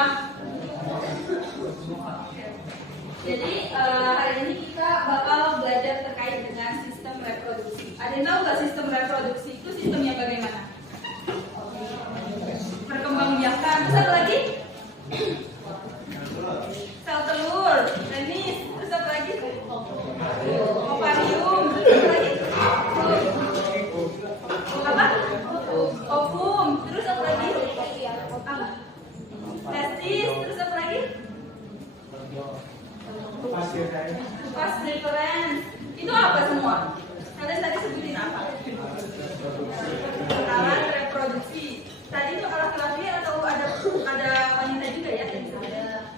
semua? Jadi hari ini kita bakal belajar terkait dengan sistem reproduksi. Ada yang tahu nggak sistem reproduksi itu sistemnya bagaimana? Perkembangbiakan. Terus apa lagi? Sel telur, tenis. Terus apa lagi? Ovarium. Terus apa lagi? Apa? Ovum. Terus apa lagi? Testis. Terus apa lagi? Vas deferens. Itu apa semua? Kalian tadi sebutin apa? Alat reproduksi. Tadi itu laki-laki atau ada wanita juga ya?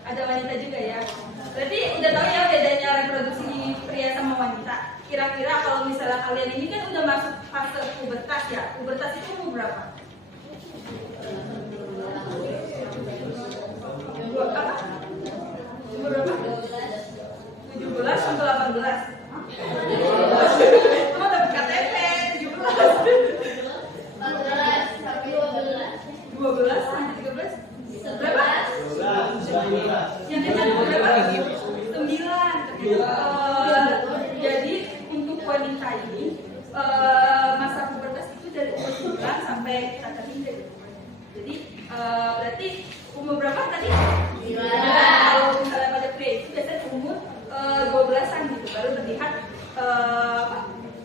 Ada wanita juga ya. Berarti udah tahu ya bedanya reproduksi pria sama wanita. Kira-kira kalau misalnya kalian ini kan udah masuk fase pubertas ya. Pubertas itu umur berapa? Apa? Umur berapa? 17 sampai 18. Kamu dapat KTP 17. 12 sampai 13. Berapa? 12. Yang kita berapa? 9. Jadi untuk wanita ini masa pubertas itu dari umur 9 sampai kata 3. Jadi berarti umur berapa tadi? 9. Kalau misalnya pada pria itu biasanya umur 12-an gitu baru terlihat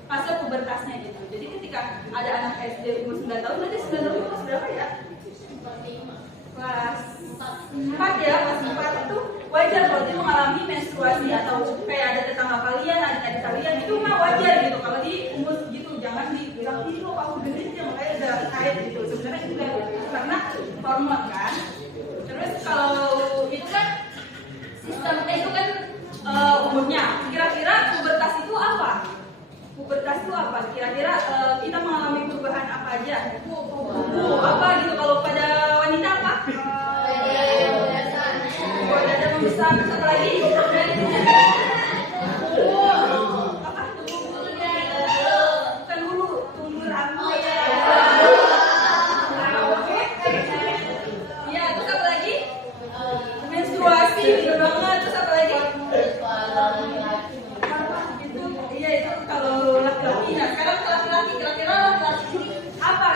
fase pubertasnya gitu. Jadi ketika ada anak SD umur 9 tahun, berarti 9 tahun kelas berapa ya? Kelas 4 ya, kelas 4 itu wajar kalau dia mengalami menstruasi atau kayak ada tetangga kalian, adik-adik kalian itu mah wajar gitu. Kalau di umur segitu jangan dibilang itu aku gendut ya makanya udah kait gitu. Sebenarnya itu enggak karena hormon kan. Terus kalau itu kan sistem itu kan umurnya. Kira-kira pubertas itu apa? Pubertas itu apa? Kira-kira kita mengalami perubahan apa aja? Apa gitu? Kalau pada wanita apa? Dada membesar. Terus apa lagi? Apa? Bukan hulu, tumbuh rambut. Ya, terus apa lagi? Menstruasi, gitu banget. Terus apa lagi? Itu, iya itu kalau laki-laki. Nah, sekarang laki-laki, kira-kira laki-laki apa?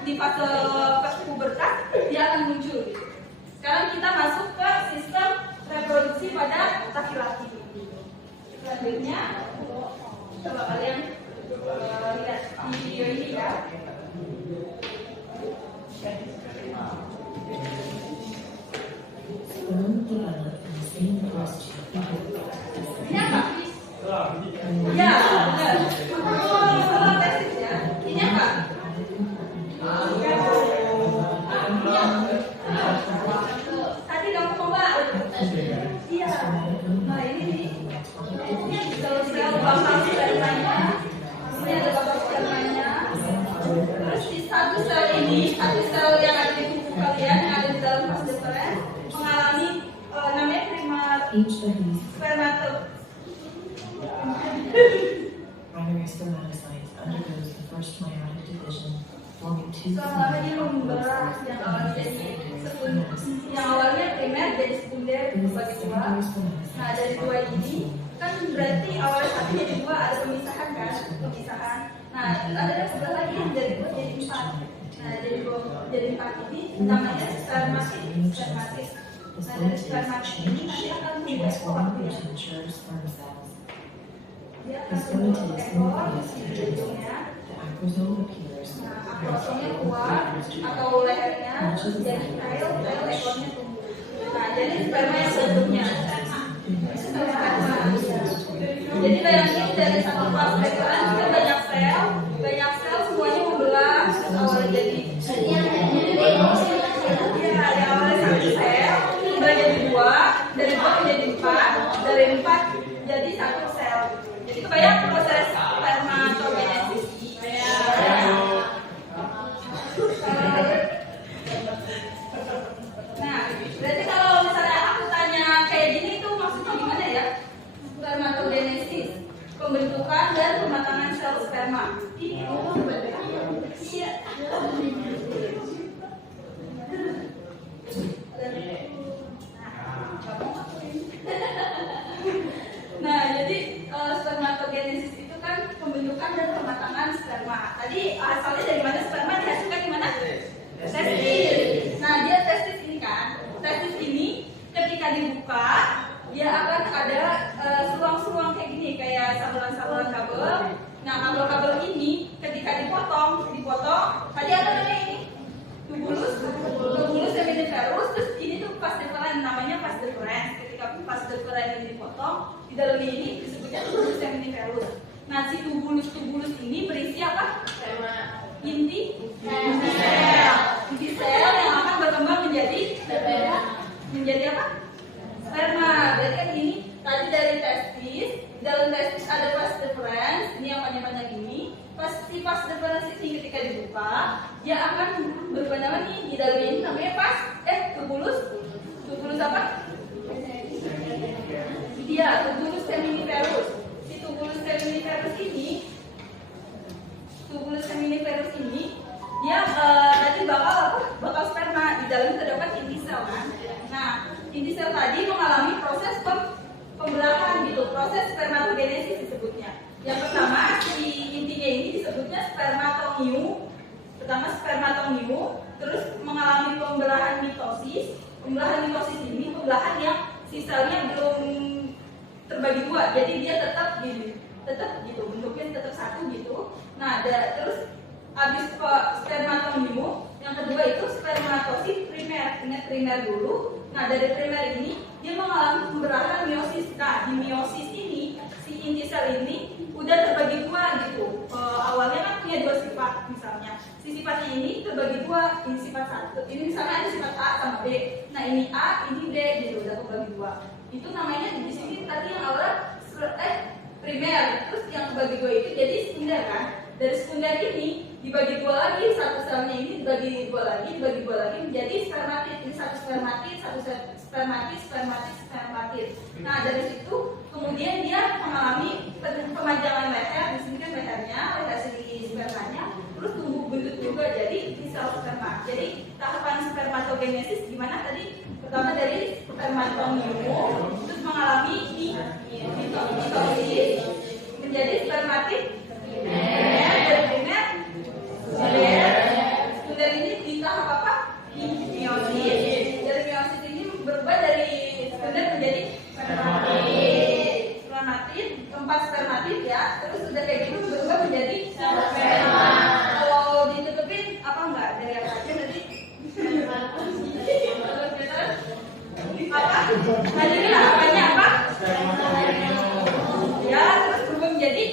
Di fase pubertas dia akan muncul. Sekarang kita masuk ke sistem reproduksi pada laki-laki. Selanjutnya, coba kalian lihat di video ini ya. Ini apa? Ya, benar. Ini apa? Tadi kamu coba. Iya. Nah ini sel-sel bakal spermanya. Ini ada bakal spermanya. Terus di satu sel ini, satu sel yang ada di tubuh kalian yang ada di dalam vas deferens mengalami namanya Primary spermatocytes undergoes the first meiotic division, forming two selama dia membara yang awalnya jadi yang awalnya primer jadi sekunder bagi dua. Nah dari dua ini kan berarti awalnya satu jadi dua, ada pemisahan kan, pemisahan. Nah terus ada yang sebelah lagi yang dari dua jadi 4. Nah jadi 4 ini namanya spermatis. Nah dari spermatis ini nanti akan membentuk dia akan membentuk ekor di ujungnya. Nah, akrosomnya keluar atau lehernya jadi tail ekornya tumbuh. Nah, jadi sperma yang bentuknya sperma. Jadi bayangin dari satu vas deferens itu banyak sel semuanya membelah awalnya Nah, jadi spermatogenesis itu kan pembentukan dan pematangan sperma. Tadi asalnya dari mana sperma dihasilkan di mana? Testis. Nah, dia testis ini kan. Testis ini ketika dibuka, dia akan ada seruang-seruang kayak gini, kayak saluran-saluran kabel. Nah, kabel-kabel ini ketika dipotong, tadi apa namanya ini? Tubulus seminiferus. Terus ini tuh vas deferens, namanya vas deferens. Ketika vas deferens ini dipotong, di dalamnya ini disebutnya tubulus seminiferus. Nah, si tubulus ini berisi apa? Inti sel yang akan berkembang menjadi apa? Sperma. Berarti kan ini tadi dari testis, dalam testis ada vas deferens, ini yang panjang-panjang ini. Si vas deferens ini ketika dibuka, dia akan berbenah nih di dalamnya ini namanya tubulus apa? Iya, tubulus seminiferus. Si tubulus seminiferus ini dia tadi bakal sperma. Di dalam terdapat inti sel kan. Nah, inti sel tadi mengalami proses pembelahan gitu, proses spermatogenesis disebutnya. Yang pertama, si intinya ini disebutnya spermatomium. Terus mengalami pembelahan mitosis. Pembelahan mitosis ini pembelahan yang si selnya belum terbagi dua, jadi dia tetap gitu, bentuknya tetap satu gitu. Nah, terus habis spermatomium, yang kedua itu spermatosit primer. Ingat primer dulu. Nah, dari primer ini dia mengalami pembelahan meiosis. Nah, di meiosis ini si inti sel ini udah terbagi dua gitu. Awalnya kan punya dua sifat misalnya. Si sifatnya ini terbagi dua, ini sifat satu. Ini misalnya ada sifat A sama B. Nah, ini A, ini B gitu, udah terbagi dua. Itu namanya di sini tadi yang awal primer. Terus yang terbagi dua itu jadi sekunder kan. Dari sekunder ini dibagi dua lagi, satu selnya ini dibagi dua lagi menjadi spermatid. Ini satu spermatid. Nah, dari situ kemudian dia mengalami pemajangan leher. Di sini kan lehernya, leher si spermanya, terus tumbuh bentuk juga jadi sel sperma. Jadi tahapan spermatogenesis gimana tadi? Pertama dari spermatomium, terus mengalami mitosis menjadi spermatid. Sekunder ini di tahap apa? Meiosis. Dari meiosis ini berubah dari sekunder menjadi spermatid, keempat spermatid ya. Terus sudah kayak gitu berubah menjadi sperma. Kalau ditutupin apa enggak? Dari apa aja nanti? Apa? Tadi bilang apanya apa? Ya, terus berubah menjadi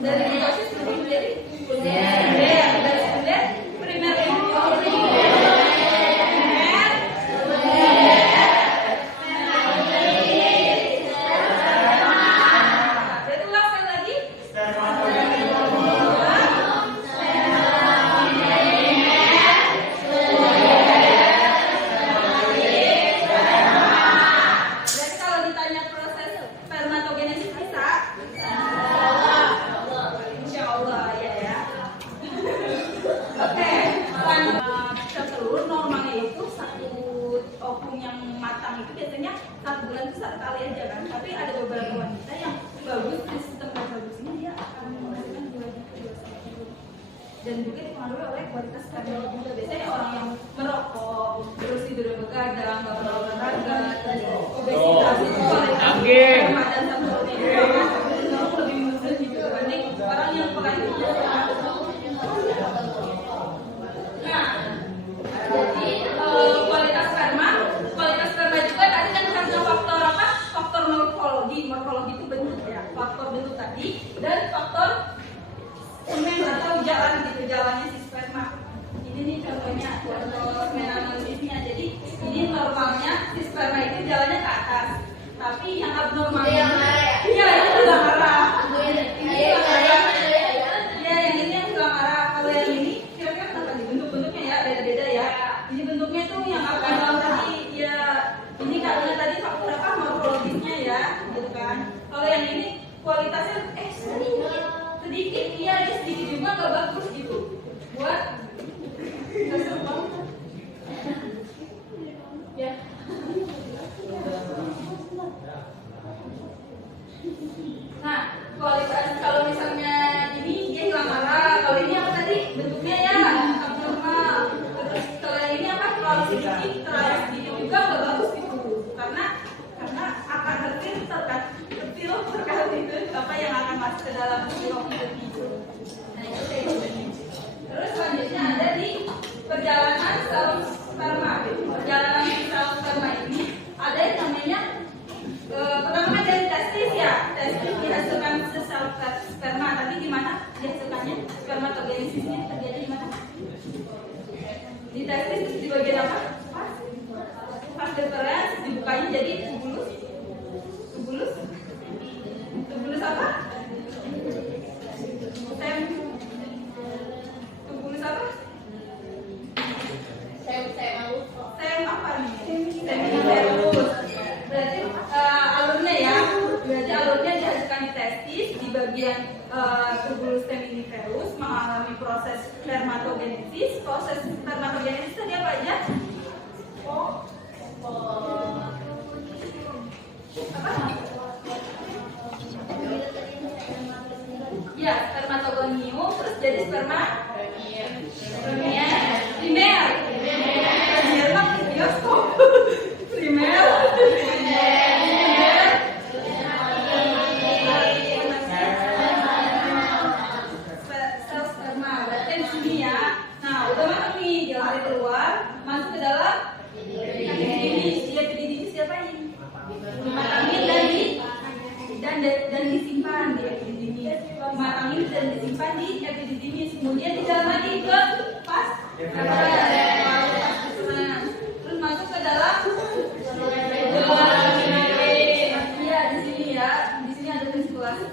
dari mitosis berubah menjadi sekunder. Dari sekunder primer dan juga dipengaruhi oleh kualitas karbohidrat juga. Biasanya orang yang merokok, terus tidur begadang, nggak pernah olahraga, obesitas itu kualitas sperma dan sampelnya lebih mudah gitu dibanding orang yang pekan itu. Nah, jadi kualitas sperma juga tadi kan karena faktor apa? Faktor morfologi itu bentuk ya, faktor bentuk tadi dan faktor semen atau jalannya si sperma. Ini nih contohnya contoh semen analisisnya. Jadi ini normalnya si sperma itu jalannya ke atas, tapi yang abnormalnya iya itu tulang arah. Yang ini yang tulang arah. Kalau yang ini kira-kira apa nih bentuknya ya beda-beda ya. Ini bentuknya tuh yang abnormal tadi ya. Ini karena tadi faktor apa morfologisnya ya, gitu kan. Kalau yang ini kualitasnya sedikit iya dia sedikit juga nggak bagus gitu. proses spermatogenesis. Proses spermatogenesis tadi apa aja? Apa? Ya, spermatogonium, terus jadi sperma primer. Bioskop. Primer. Sel sperma. Berarti di sini ya. Nah, udah masuk nih, dia lari keluar, masuk ke dalam epididymis. Dia epididymis diapain? Dimatangin dan disimpan di epididymis. Dimatangin dan disimpan di epididymis. Kemudian di dalam lagi ke pas terus masuk ke dalam iya di sini ya. Di sini ada vesikulasi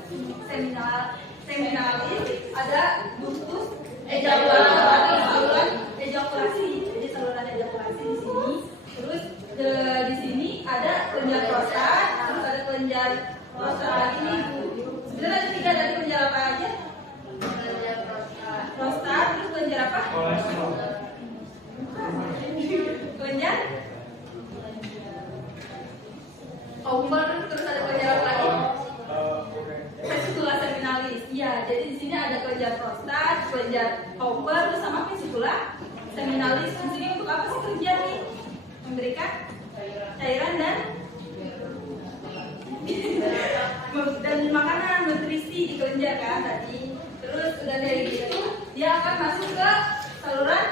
seminalis, ada ductus ejakulasi, saluran ejakulasi. Jadi saluran ejakulasi di sini. Terus di sini ada kelenjar prostat, terus ada kelenjar prostat lagi nih. Sebenarnya ada 3, dari kelenjar apa aja? Prostat, terus kelenjar apa? Kelenjar ovular, terus ada kelenjar apa lagi? Vesikula seminalis. Iya, jadi di sini ada kelenjar prostat, kelenjar ovular, terus sama vesikula seminalis. Di sini untuk apa sih kerja nih? Memberikan cairan dan makanan, nutrisi di kelenjar kan tadi. Terus udah dari itu dia akan masuk ke saluran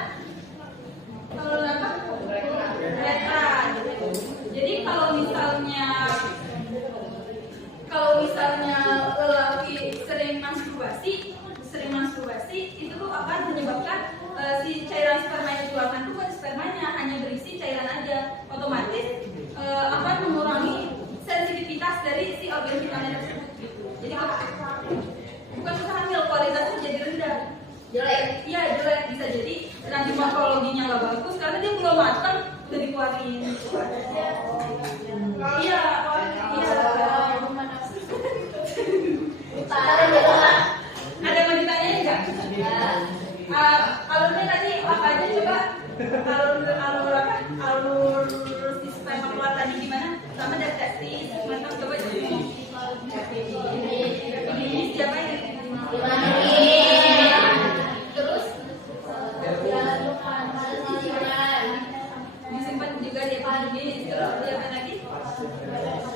apa? Uretra. Jadi kalau misalnya lelaki sering menstruasi itu tuh akan menyebabkan si cairan sperma yang dikeluarkan itu bukan spermanya, hanya berisi cairan aja. Otomatis akan mengurangi sensitivitas dari si organ vitalnya tersebut. Jadi bukan susah hamil, kualitasnya jadi rendah. Jelek, iya jelek, bisa jadi nanti morfologinya nggak bagus karena dia belum matang udah dikeluarin. Iya. Ada yang mau ditanyain nggak? Alurnya tadi apa aja coba? Alur si sperma keluar tadi gimana? Sama dari testis, mantap coba jadi. Epididymis siapa ini? Terus disimpan juga di epididymis. Terus dia apa lagi?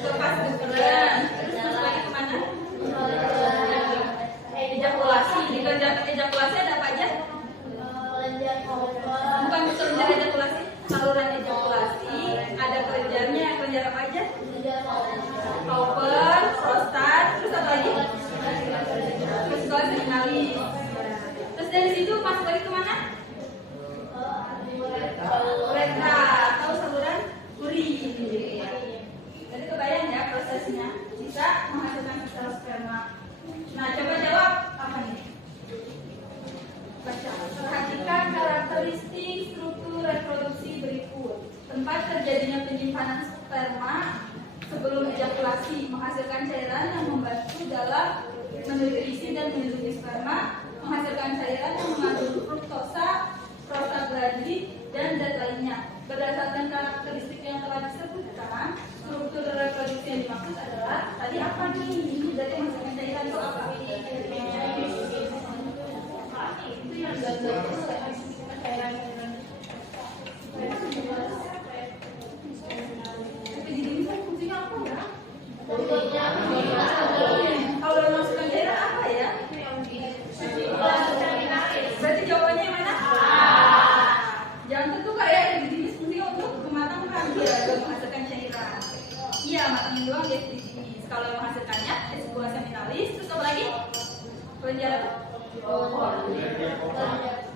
Lepas dukuran. Terus lagi kemana? Ejakulasi. Di kelenjar ejakulasi ada apa aja? Bukan kelenjar ejakulasi, saluran ejakulasi. Ada kelenjarnya, kelenjar apa aja? Open, prostat, terus apa lagi? Vesikula seminalis. Terus dari situ masuk lagi kemana? Uretra atau saluran urin. Jadi kebayang ya prosesnya, bisa menghasilkan sel sperma. Nah, coba jawab apa nih? Baca. Perhatikan karakteristik struktur reproduksi berikut. Tempat terjadinya penyimpanan sperma sebelum ejakulasi, menghasilkan cairan yang membantu dalam menutrisi dan melindungi sperma, menghasilkan cairan yang mengandung fruktosa, prostaglandin, dan zat lainnya. Berdasarkan karakteristik yang telah disebutkan, struktur reproduksi yang dimaksud adalah tadi apa nih? Ini berarti menghasilkan cairan itu apa? Itu yang zat-zat itu menghasilkan cairan. Epididymis kan fungsinya apa ya? Kalau memasukkan cairan apa ya? Berarti jawabannya yang mana? Jangan tentu kayak epididymis fungsinya untuk mematangkan dia dan menghasilkan cairan. Iya, matangin doang di epididymis. Kalau yang menghasilkannya vesikula seminalis, terus apa lagi? Kelenjar apa?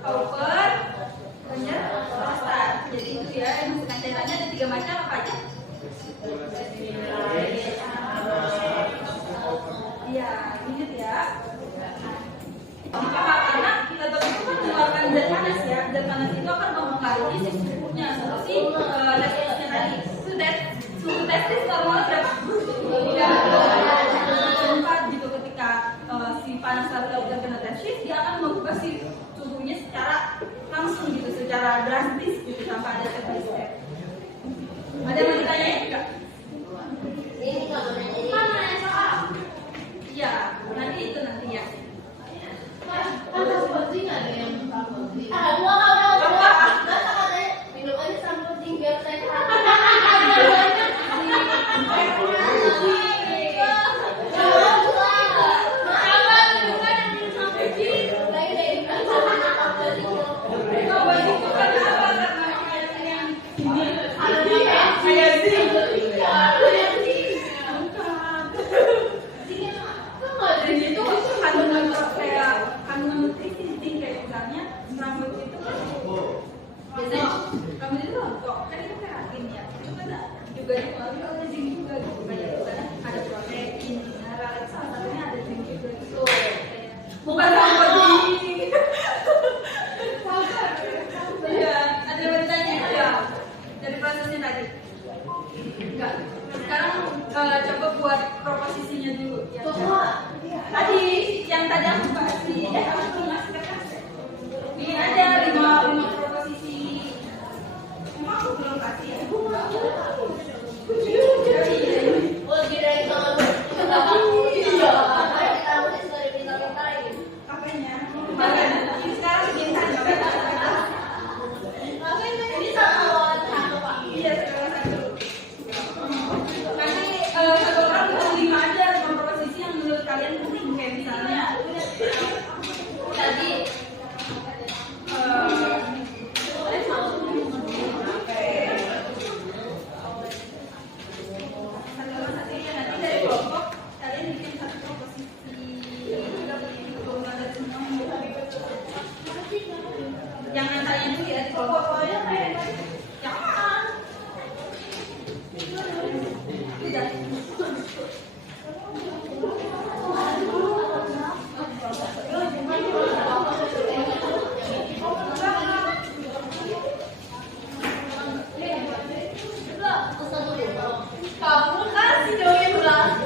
Open, kelenjar prostat. Jadi itu ya, yang menghasilkan cairannya ada 3 macam apa aja? Iya, ingat ya. Karena kita itu kan mengeluarkan zat panas ya. Zat panas itu akan mempengaruhi si suhunya, seperti testisnya tadi. Suhu testis normalnya berapa? 4 gitu. Ketika si panas lalu kena testis, dia akan mengubah si suhu secara drastis gitu tanpa ada step by step. Ada yang mau ditanyain enggak? Ini kalau nanya Mana yang soal? Iya, nanti itu nanti ya. minum aja sampo biar sehat. Bukan sama zinc. Iya, ada yang bertanya enggak dari prosesnya tadi? Enggak. Sekarang coba buat proposisinya dulu ya. Tadi yang tadi aku kasih, aku belum ngasih ke kasih. Ini ada 5 proposisi. Emang aku belum kasih ya? Oh, kirain kalau iya. Kita harus dari minta-minta ini. Apanya? Ini sekarang bintang. Ini satu Pak. Iya, sekarang satu. Nanti satu orang bisa 5 aja 5 proposisi yang menurut kalian penting kayak misalnya Tadi nanti dari kelompok kalian bikin satu proposisi yang tanya dulu ya di kelompok jangan udah kamu kasih dong yang belas.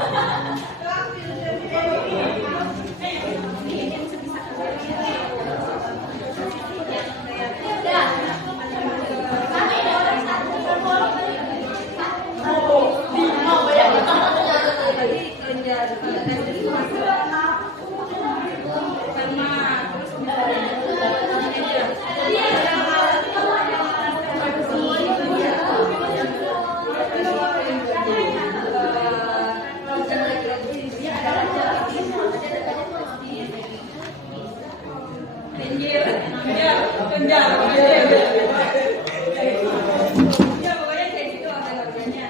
Ya pokoknya kayak gitu ada kerjanya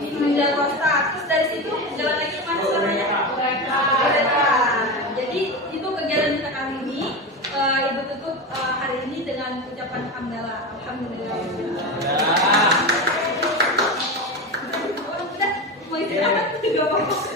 menjual prostat. Terus dari situ jalan lagi kemana selanjutnya? Gorekan. Jadi itu kegiatan kita kali ini. Ibu tutup hari ini dengan ucapan hamdalah. Alhamdulillah. Udah, mau istirahat? Tidak apa-apa.